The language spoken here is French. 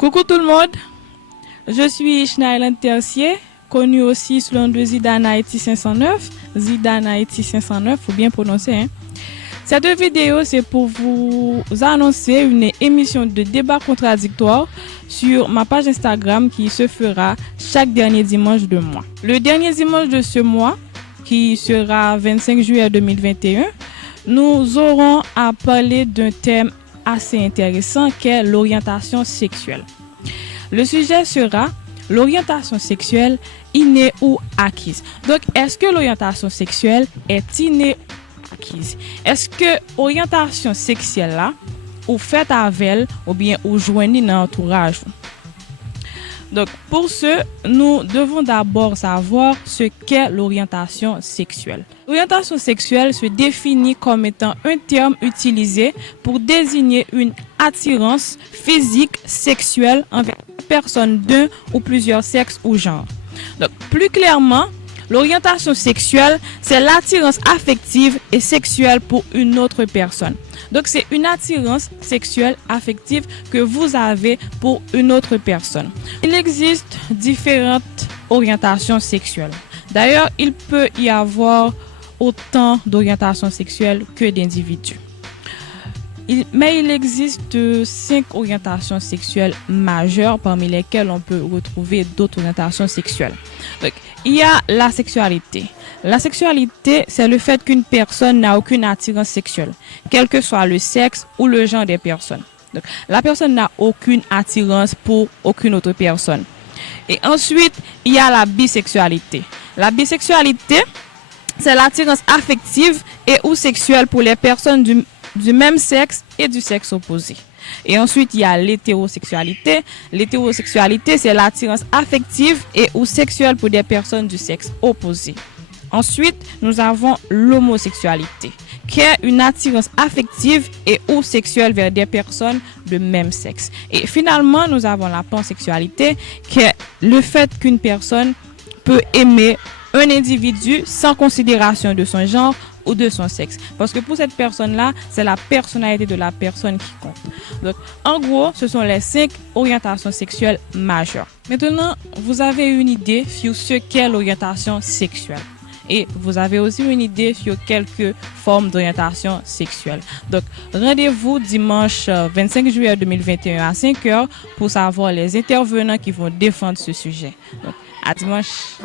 Coucou tout le monde, je suis Schneiland Tertier, connu aussi sous le nom de Zidane Haïti 509, Zidane Haïti 509, faut bien prononcer. Cette vidéo, c'est pour vous annoncer une émission de débat contradictoire sur ma page Instagram qui se fera chaque dernier dimanche de mois. Le dernier dimanche de ce mois, qui sera 25 juillet 2021, nous aurons à parler d'un thème assez intéressant qu'est l'orientation sexuelle. Le sujet sera l'orientation sexuelle innée ou acquise. Donc, est-ce que l'orientation sexuelle est innée ou acquise? Est-ce que l'orientation sexuelle là, ou faite avec elle, ou bien ou joignée dans l'entourage? Donc, pour ce, nous devons d'abord savoir ce qu'est l'orientation sexuelle. L'orientation sexuelle se définit comme étant un terme utilisé pour désigner une attirance physique sexuelle envers une personne d'un ou plusieurs sexes ou genres. Donc, plus clairement, l'orientation sexuelle, c'est l'attirance affective et sexuelle pour une autre personne. Donc, c'est une attirance sexuelle affective que vous avez pour une autre personne. Il existe différentes orientations sexuelles. D'ailleurs, il peut y avoir autant d'orientations sexuelles que d'individus. Mais il existe 5 orientations sexuelles majeures parmi lesquelles on peut retrouver d'autres orientations sexuelles. Donc, il y a la sexualité. La sexualité, c'est le fait qu'une personne n'a aucune attirance sexuelle, quel que soit le sexe ou le genre des personnes. Donc, la personne n'a aucune attirance pour aucune autre personne. Et ensuite, il y a la bisexualité. La bisexualité, c'est l'attirance affective et ou sexuelle pour les personnes du même sexe et du sexe opposé. Et ensuite, il y a l'hétérosexualité. L'hétérosexualité, c'est l'attirance affective et ou sexuelle pour des personnes du sexe opposé. Ensuite, nous avons l'homosexualité, qui est une attirance affective et ou sexuelle vers des personnes de même sexe. Et finalement, nous avons la pansexualité, qui est le fait qu'une personne peut aimer un individu sans considération de son genre ou de son sexe. Parce que pour cette personne-là, c'est la personnalité de la personne qui compte. Donc, en gros, ce sont les 5 orientations sexuelles majeures. Maintenant, vous avez une idée sur ce qu'est l'orientation sexuelle. Et vous avez aussi une idée sur quelques formes d'orientation sexuelle. Donc, rendez-vous dimanche 25 juillet 2021 à 5h pour savoir les intervenants qui vont défendre ce sujet. Donc, à dimanche.